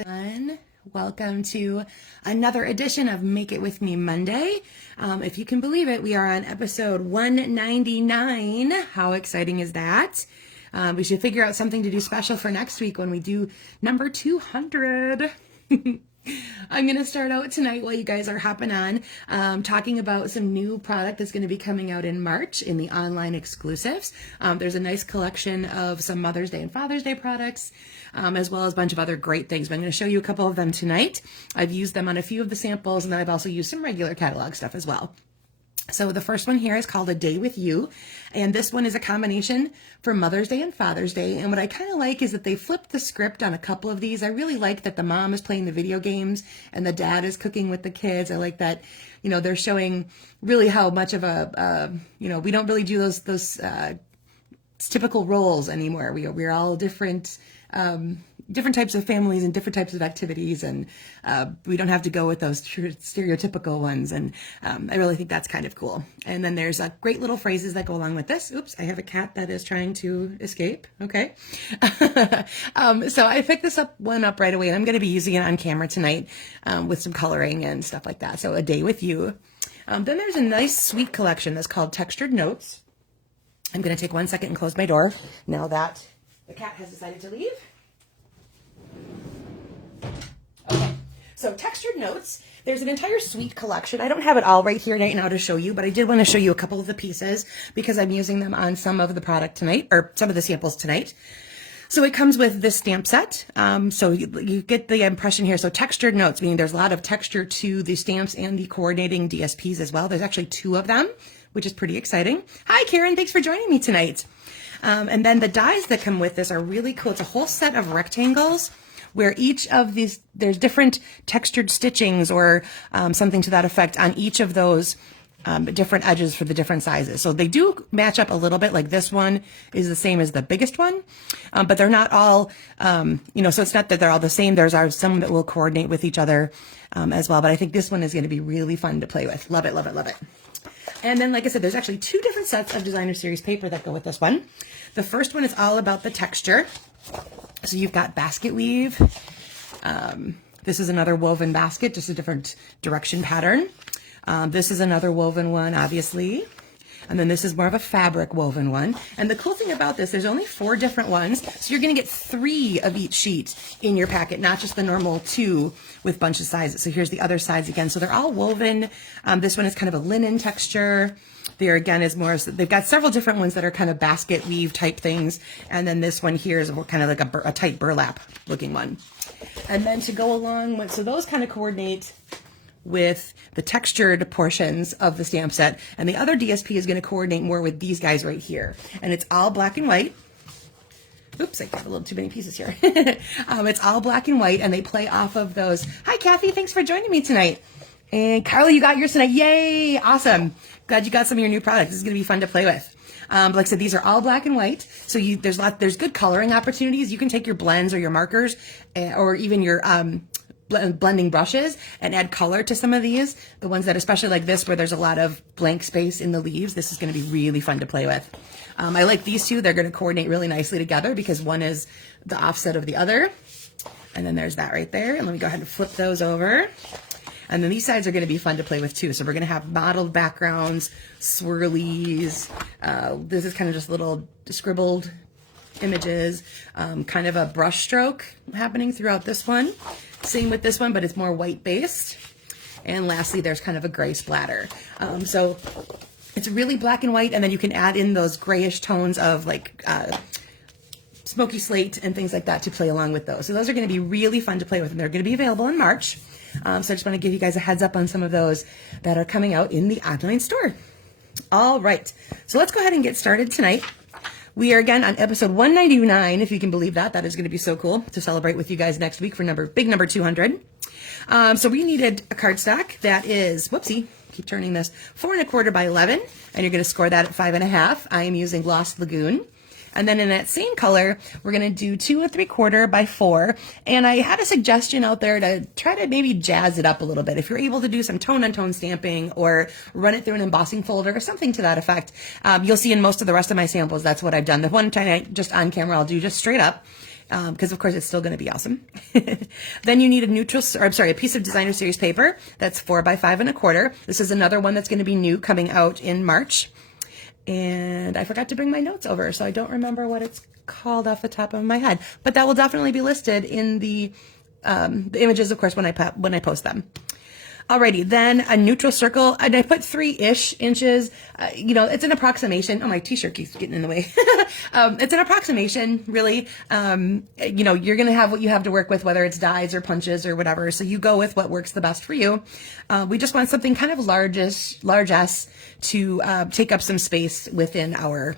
everyone. Welcome to another edition of Make It With Me Monday. If you can believe it, we are on episode 199. How exciting is that? We should figure out something to do special for next week when we do number 200. I'm going to start out tonight while you guys are hopping on, talking about some new product that's going to be coming out in March in the online exclusives. There's a nice collection of some Mother's Day and Father's Day products, as well as a bunch of other great things. But I'm going to show you a couple of them tonight. I've used them on a few of the samples, and then I've also used some regular catalog stuff as well. So the first one here is called A Day With You, and this one is a combination for Mother's Day and Father's Day. And what I kind of like is that they flipped the script on a couple of these. I really like that the mom is playing the video games and the dad is cooking with the kids. I like that, they're showing really how much of a, we don't really do those typical roles anymore. We're all different types of families and different types of activities, and we don't have to go with those stereotypical ones, and I really think that's kind of cool. And then there's great little phrases that go along with this. Oops, I have a cat that is trying to escape. Okay. So I picked this one up right away, and I'm going to be using it on camera tonight with some coloring and stuff like that. So A Day With You. Then there's a nice sweet collection that's called Textured Notes. I'm going to take 1 second and close my door now that the cat has decided to leave. Okay, so Textured Notes, there's an entire suite collection. I don't have it all right here right now to show you, but I did want to show you a couple of the pieces because I'm using them on some of the product tonight, or some of the samples tonight. So it comes with this stamp set. So you get the impression here. So Textured Notes, meaning there's a lot of texture to the stamps and the coordinating DSPs as well. There's actually 2 of them, which is pretty exciting. Hi, Karen. Thanks for joining me tonight. And then the dies that come with this are really cool. It's a whole set of rectangles where each of these, there's different textured stitchings or something to that effect on each of those different edges for the different sizes. So they do match up a little bit. Like this one is the same as the biggest one, but they're not all, so it's not that they're all the same. There's some that will coordinate with each other as well. But I think this one is going to be really fun to play with. Love it, love it, love it. And then, like I said, there's actually 2 different sets of designer series paper that go with this one. The first one is all about the texture. So you've got basket weave. This is another woven basket, just a different direction pattern. This is another woven one, obviously. And then this is more of a fabric woven one. And the cool thing about this, there's only 4 different ones. So you're going to get 3 of each sheet in your packet, not just the normal 2 with bunch of sizes. So here's the other sides again. So they're all woven. This one is kind of a linen texture. There again is more, they've got several different ones that are kind of basket weave type things. And then this one here is kind of like a tight burlap looking one. And then to go along with, so those kind of coordinate with the textured portions of the stamp set, and the other DSP is going to coordinate more with these guys right here, and it's all black and white. Oops, I got a little too many pieces here. It's all black and white, and they play off of those. Hi, Kathy. Thanks for joining me tonight. And Carly, you got yours tonight. Yay. Awesome. Glad you got some of your new products. This is going to be fun to play with. Like I said, these are all black and white. So there's good coloring opportunities. You can take your blends or your markers or even your, blending brushes and add color to some of these. The ones that, especially like this, where there's a lot of blank space in the leaves, this is going to be really fun to play with. I like these 2. They're going to coordinate really nicely together because one is the offset of the other. And then there's that right there. And let me go ahead and flip those over. And then these sides are going to be fun to play with too. So we're going to have mottled backgrounds, swirlies. This is kind of just little scribbled images, kind of a brush stroke happening throughout this one. Same with this one, but it's more white based. And lastly, there's kind of a gray splatter. So it's really black and white, and then you can add in those grayish tones of like smoky slate and things like that to play along with those. So those are going to be really fun to play with, and they're going to be available in March. So I just want to give you guys a heads up on some of those that are coming out in the online store. All right, so let's go ahead and get started tonight. We are again on episode 199, if you can believe that. That is going to be so cool to celebrate with you guys next week for big number 200. So we needed a cardstock that is, whoopsie, keep turning this, 4 1/4 by 11, and you're going to score that at 5 1/2. I am using Lost Lagoon. And then in that same color, we're going to do 2 3/4 by 4. And I had a suggestion out there to try to maybe jazz it up a little bit. If you're able to do some tone-on-tone stamping or run it through an embossing folder or something to that effect, you'll see in most of the rest of my samples, that's what I've done. The one time just on camera, I'll do just straight up. because of course it's still going to be awesome. Then you need a piece of designer series paper that's 4 by 5 1/4. This is another one that's going to be new, coming out in March. And I forgot to bring my notes over, so I don't remember what it's called off the top of my head, but that will definitely be listed in the images, of course, when I post them. Alrighty, then a neutral circle, and I put 3-ish inches. You know, it's an approximation. Oh, my t-shirt keeps getting in the way. It's an approximation, really. You know, you're going to have what you have to work with, whether it's dies or punches or whatever. So you go with what works the best for you. We just want something kind of large-s to take up some space within our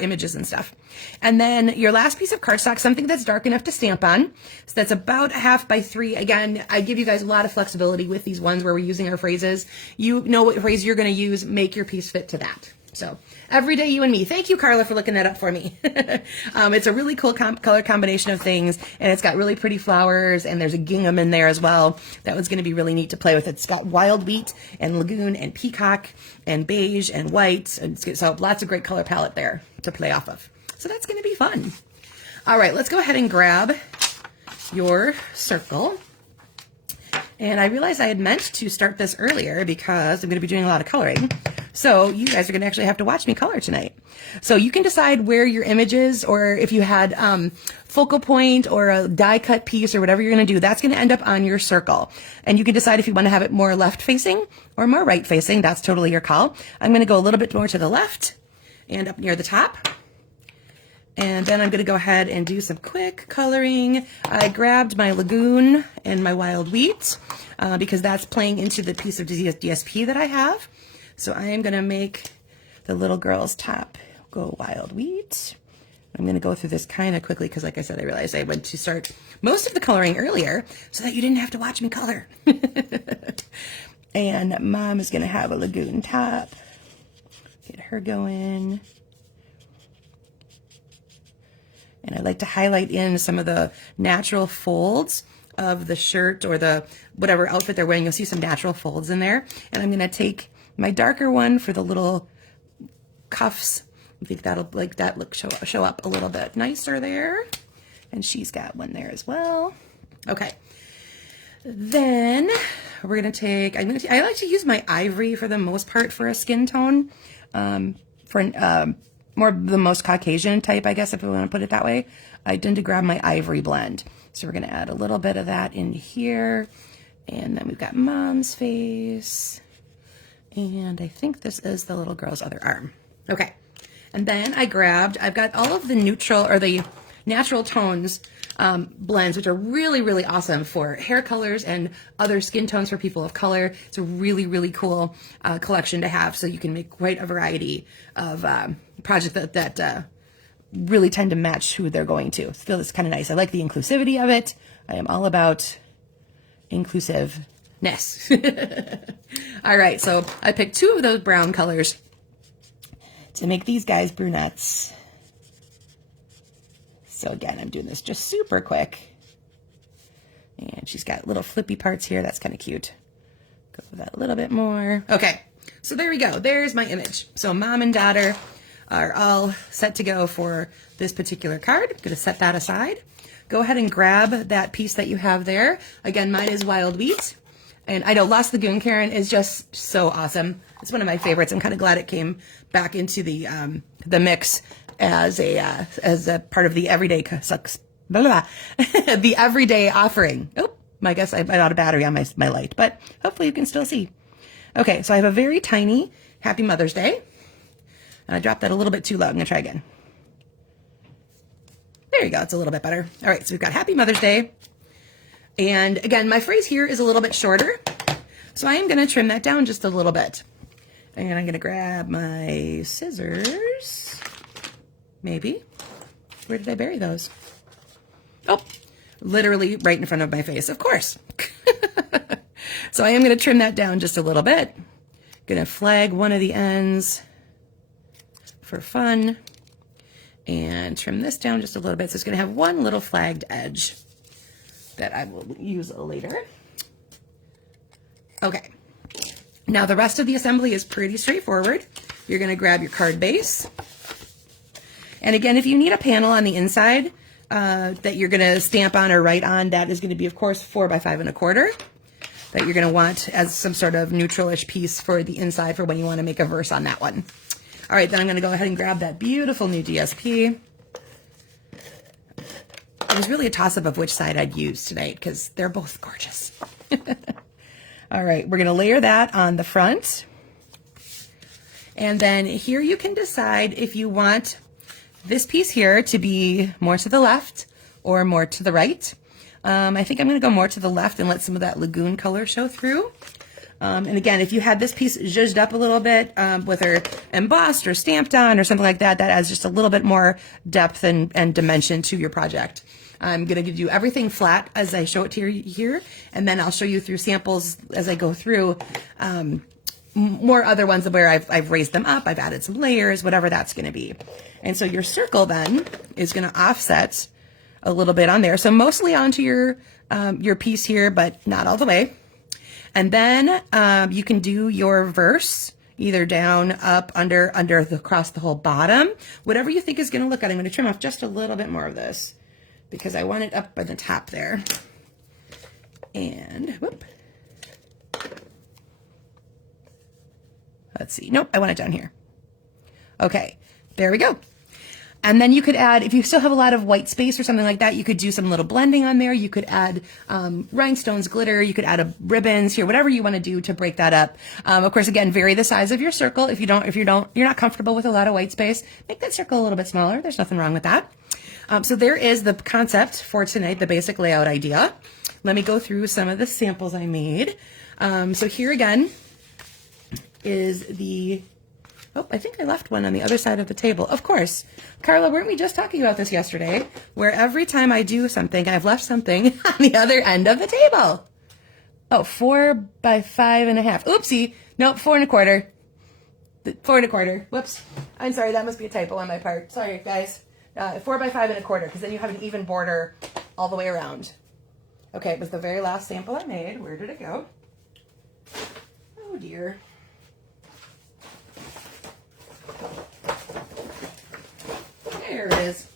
images and stuff. And then your last piece of cardstock, something that's dark enough to stamp on. So that's about 1/2 by 3. Again, I give you guys a lot of flexibility with these ones where we're using our phrases. You know what phrase you're going to use, make your piece fit to that. So every day, you and me. Thank you, Carla, for looking that up for me. It's a really cool color combination of things, and it's got really pretty flowers, and there's a gingham in there as well. That one's going to be really neat to play with. It's got wild wheat and lagoon and peacock and beige and white, and so lots of great color palette there to play off of. So that's going to be fun. All right, let's go ahead and grab your circle. And I realized I had meant to start this earlier because I'm going to be doing a lot of coloring. So you guys are going to actually have to watch me color tonight. So you can decide where your image is, or if you had focal point or a die cut piece or whatever you're going to do, that's going to end up on your circle. And you can decide if you want to have it more left facing or more right facing. That's totally your call. I'm going to go a little bit more to the left and up near the top. And then I'm going to go ahead and do some quick coloring. I grabbed my lagoon and my wild wheat because that's playing into the piece of DSP that I have. So I am going to make the little girl's top go wild wheat. I'm going to go through this kind of quickly because, like I said, I realized I went to start most of the coloring earlier so that you didn't have to watch me color. And Mom is going to have a lagoon top. Get her going. And I like to highlight in some of the natural folds of the shirt or the whatever outfit they're wearing. You'll see some natural folds in there. And I'm going to take my darker one for the little cuffs. I think that'll like that look show up a little bit nicer there. And she's got one there as well. Okay. Then we're going to take, I like to use my ivory for the most part for a skin tone. More the most Caucasian type, I guess, if we want to put it that way. I tend to grab my ivory blend. So we're going to add a little bit of that in here. And then we've got Mom's face. And I think this is the little girl's other arm. Okay. And then I've got all of the neutral or the natural tones blends, which are really, really awesome for hair colors and other skin tones for people of color. It's a really, really cool collection to have. So you can make quite a variety of projects that really tend to match who they're going to. I feel it's kind of nice. I like the inclusivity of it. I am all about inclusiveness. All right, so I picked 2 of those brown colors to make these guys brunettes. So again, I'm doing this just super quick. And she's got little flippy parts here. That's kind of cute. Go with that a little bit more. Okay, so there we go. There's my image. So Mom and daughter are all set to go for this particular card. I'm going to set that aside. Go ahead and grab that piece that you have there. Again, mine is wild wheat. And I know Lost Lagoon, Karen, is just so awesome. It's one of my favorites. I'm kind of glad it came back into the mix as a part of the everyday the everyday offering. Oh, I guess I got a battery on my light, but hopefully you can still see. Okay, so I have a very tiny Happy Mother's Day. And I dropped that a little bit too low. I'm going to try again. There you go. It's a little bit better. All right, so we've got Happy Mother's Day. And again, my phrase here is a little bit shorter. So I am going to trim that down just a little bit. And I'm going to grab my scissors. Maybe. Where did I bury those? Oh, literally right in front of my face, of course. So I am going to trim that down just a little bit. Going to flag one of the ends for fun. And trim this down just a little bit. So it's going to have one little flagged edge that I will use later. Okay. Now the rest of the assembly is pretty straightforward. You're going to grab your card base. And again, if you need a panel on the inside, that you're going to stamp on or write on, that is going to be, of course, 4 by 5 1/4 that you're going to want as some sort of neutralish piece for the inside for when you want to make a verse on that one. All right, then I'm going to go ahead and grab that beautiful new DSP. It was really a toss-up of which side I'd use tonight because they're both gorgeous. All right, we're going to layer that on the front. And then here you can decide if you want this piece here to be more to the left or more to the right. I think I'm going to go more to the left and let some of that lagoon color show through. And again, if you had this piece zhuzhed up a little bit, whether embossed or stamped on or something like that, that adds just a little bit more depth and dimension to your project. I'm going to give you everything flat as I show it to you here, and then I'll show you through samples as I go through more other ones where I've raised them up, I've added some layers, whatever that's going to be. And so your circle then is going to offset a little bit on there. So mostly onto your piece here, but not all the way. And then you can do your verse either down, up, under, across the whole bottom, whatever you think is going to look good. I'm going to trim off just a little bit more of this because I want it up on the top there. And whoop. Let's see. Nope, I want it down here. Okay, there we go. And then you could add, if you still have a lot of white space or something like that, you could do some little blending on there. You could add rhinestones, glitter. You could add ribbons here, whatever you want to do to break that up. Of course, again, vary the size of your circle. If you're not comfortable with a lot of white space, make that circle a little bit smaller. There's nothing wrong with that. So there is the concept for tonight, the basic layout idea. Let me go through some of the samples I made. So here again is the, oh, I think I left one on the other side of the table. Of course. Carla, weren't we just talking about this yesterday? Where every time I do something, I've left something on the other end of the table. Oh, 4 by 5 1/2. Oopsie. Nope, 4 1/4. 4 1/4. Whoops. I'm sorry, that must be a typo on my part. Sorry, guys. 4 by 5 1/4, because then you have an even border all the way around. Okay, it was the very last sample I made. Where did it go? Oh, dear. There it is.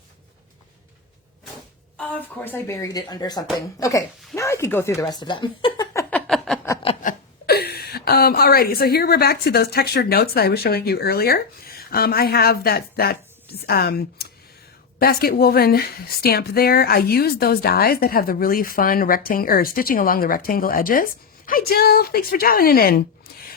Of course, I buried it under something. Okay, now I could go through the rest of them. Alrighty, so here we're back to those textured notes that I was showing you earlier. I have that basket woven stamp there. I used those dies that have the really fun rectangle or stitching along the rectangle edges. Hi, Jill. Thanks for joining in.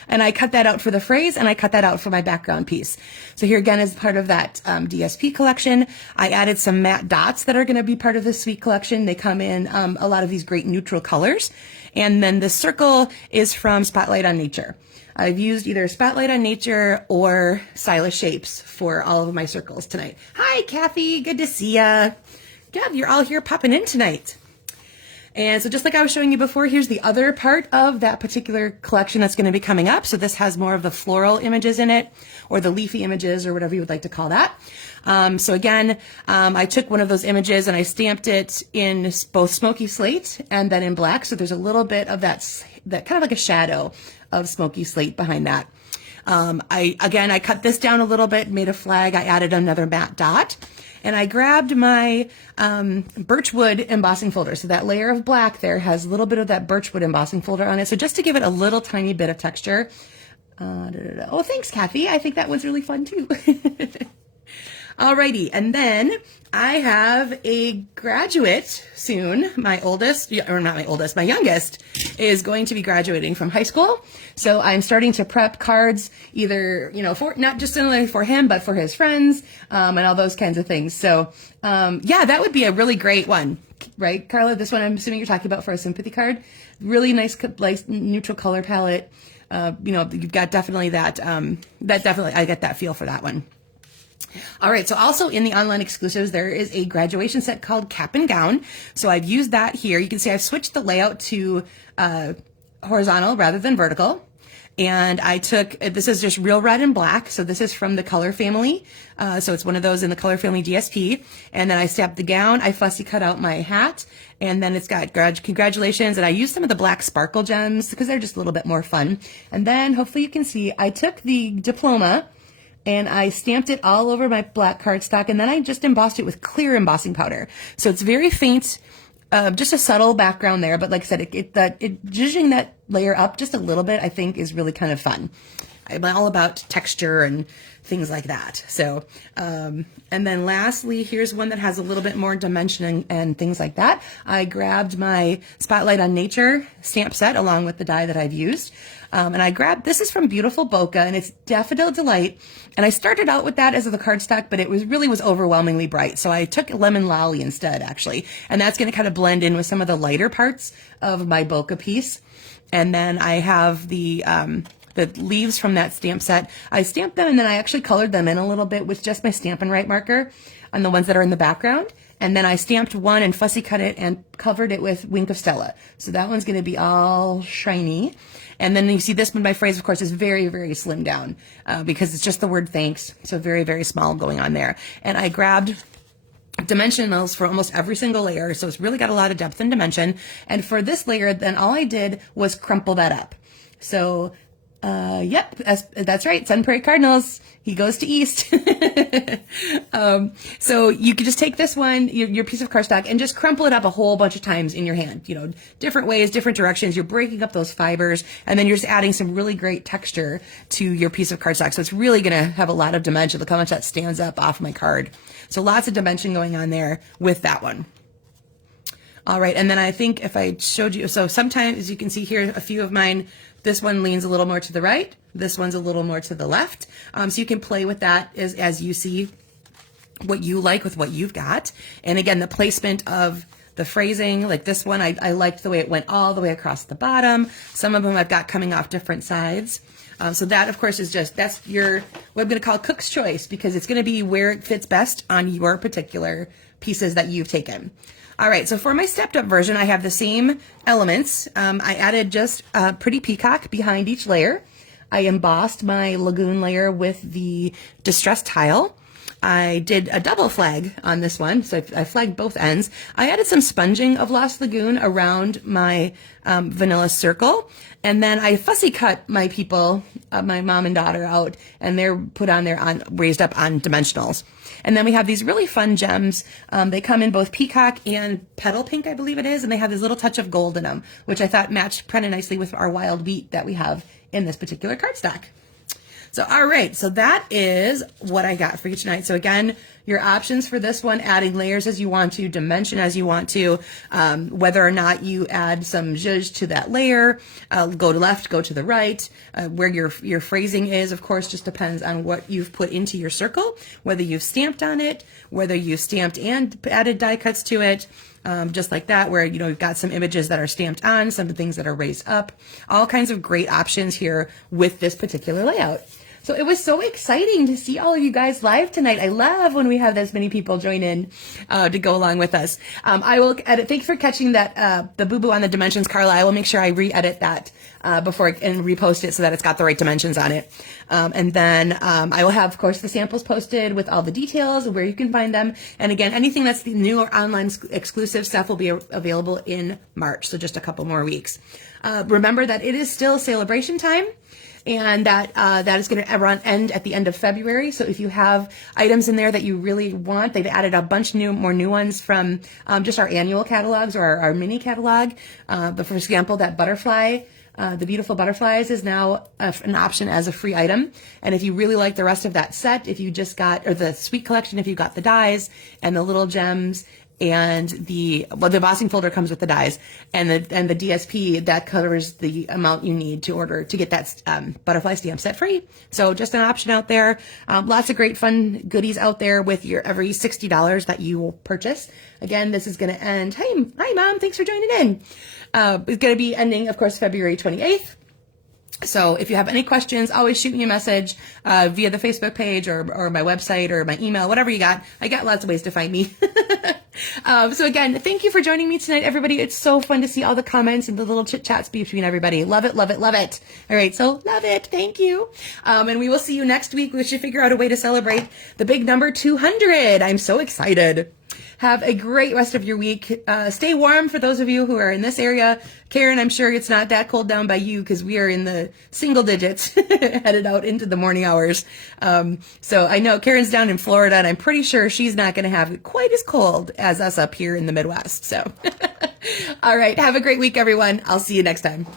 And I cut that out for the phrase, and I cut that out for my background piece. So here again is part of that DSP collection. I added some matte dots that are going to be part of the Sweet collection. They come in a lot of these great neutral colors. And then the circle is from Spotlight on Nature. I've used either Spotlight on Nature or Stylish Shapes for all of my circles tonight. Hi, Kathy. Good to see ya. Yeah, you're all here popping in tonight. And so just like I was showing you before, here's the other part of that particular collection that's going to be coming up. So this has more of the floral images in it, or the leafy images, or whatever you would like to call that. So again, I took one of those images and I stamped it in both smoky slate and then in black. So there's a little bit of that kind of like a shadow of smoky slate behind that. I cut this down a little bit, made a flag. I added another matte dot. And I grabbed my birchwood embossing folder. So that layer of black there has a little bit of that birchwood embossing folder on it. So just to give it a little tiny bit of texture. Oh, thanks, Kathy. I think that was really fun too. Alrighty, and then I have a graduate soon. My youngest is going to be graduating from high school. So I'm starting to prep cards either, for not just only for him, but for his friends, and all those kinds of things. So, yeah, that would be a really great one, right, Carla? This one I'm assuming you're talking about for a sympathy card. Really nice, neutral color palette. You've got definitely that, I get that feel for that one. All right, so also in the online exclusives, there is a graduation set called Cap and Gown. So I've used that here. You can see I've switched the layout to horizontal rather than vertical. And I took, this is just real red and black. So this is from the Color Family. So it's one of those in the Color Family DSP. And then I stamped the gown. I fussy cut out my hat. And then it's got congratulations. And I used some of the black sparkle gems because they're just a little bit more fun. And then hopefully you can see I took the diploma and I stamped it all over my black cardstock, and then I just embossed it with clear embossing powder. So it's very faint, just a subtle background there, but like I said, zhuzhing that layer up just a little bit, I think is really kind of fun. I'm all about texture and things like that. So, and then lastly, here's one that has a little bit more dimension and things like that. I grabbed my Spotlight on Nature stamp set along with the die that I've used. And I grabbed, this is from Beautiful Bokeh, and it's Daffodil Delight. And I started out with that as the cardstock, but it really was overwhelmingly bright. So I took Lemon Lolly instead, actually. And that's going to kind of blend in with some of the lighter parts of my bokeh piece. And then I have the leaves from that stamp set. I stamped them and then I actually colored them in a little bit with just my Stampin' Write marker on the ones that are in the background. And then I stamped one and fussy cut it and covered it with Wink of Stella. So that one's going to be all shiny. And then you see this one, my phrase, of course, is very, very slimmed down because it's just the word thanks. So very, very small going on there. And I grabbed dimensionals for almost every single layer. So it's really got a lot of depth and dimension. And for this layer, then all I did was crumple that up. So yep, that's right. Sun Prairie Cardinals. He goes to East. So you could just take this one, your piece of cardstock, and just crumple it up a whole bunch of times in your hand. You know, different ways, different directions. You're breaking up those fibers, and then you're just adding some really great texture to your piece of cardstock. So it's really going to have a lot of dimension. Look how much that stands up off my card. So lots of dimension going on there with that one. All right, and then I think if I showed you, so sometimes, as you can see here, a few of mine, this one leans a little more to the right, this one's a little more to the left. So you can play with that as you see what you like with what you've got. And again, the placement of the phrasing, like this one, I liked the way it went all the way across the bottom. Some of them I've got coming off different sides. So that, of course, is just, that's your, what I'm going to call cook's choice, because it's going to be where it fits best on your particular pieces that you've taken. All right, so for my stepped up version, I have the same elements. I added just a pretty peacock behind each layer. I embossed my lagoon layer with the distressed tile. I did a double flag on this one, so I flagged both ends. I added some sponging of Lost Lagoon around my vanilla circle, and then I fussy cut my people, my mom and daughter out, and they're put on there raised up on dimensionals. And then we have these really fun gems. They come in both peacock and petal pink, I believe it is, and they have this little touch of gold in them, which I thought matched kind of nicely with our wild wheat that we have in this particular cardstock. So, all right, so that is what I got for you tonight. So again, your options for this one, adding layers as you want to, dimension as you want to, whether or not you add some zhuzh to that layer, go to left, go to the right, where your phrasing is, of course, just depends on what you've put into your circle, whether you've stamped on it, whether you've stamped and added die cuts to it, just like that, where, you know, you've got some images that are stamped on, some things that are raised up, all kinds of great options here with this particular layout. So it was so exciting to see all of you guys live tonight. I love when we have this many people join in to go along with us. I will edit. Thank you for catching that, the boo-boo on the dimensions, Carla. I will make sure I re-edit that before and repost it so that it's got the right dimensions on it. And then I will have, of course, the samples posted with all the details of where you can find them. And again, anything that's the new or online exclusive stuff will be available in March, so just a couple more weeks. Remember that it is still celebration time. And that is going to end at the end of February. So if you have items in there that you really want, they've added a bunch more new ones from just our annual catalogs or our mini catalog. But for example, that butterfly, the beautiful butterflies, is now an option as a free item. And if you really like the rest of that set, if you just got, or the sweet collection, if you got the dies and the little gems, and the embossing folder comes with the dies, and the DSP that covers the amount you need to order to get that butterfly stamp set free. So just an option out there. Lots of great fun goodies out there with your every $60 that you will purchase. Again, this is going to end. Hi Mom, thanks for joining in. It's going to be ending, of course, February 28th. So if you have any questions, always shoot me a message via the Facebook page or my website or my email, whatever you got. I got lots of ways to find me. So again, thank you for joining me tonight, everybody. It's so fun to see all the comments and the little chit chats between everybody. Love it, love it, love it. All right, so love it. Thank you. And we will see you next week. We should figure out a way to celebrate the big number 200. I'm so excited. Have a great rest of your week. Stay warm for those of you who are in this area. Karen, I'm sure it's not that cold down by you because we are in the single digits headed out into the morning hours. So I know Karen's down in Florida, and I'm pretty sure she's not going to have it quite as cold as us up here in the Midwest. So, all right. Have a great week, everyone. I'll see you next time.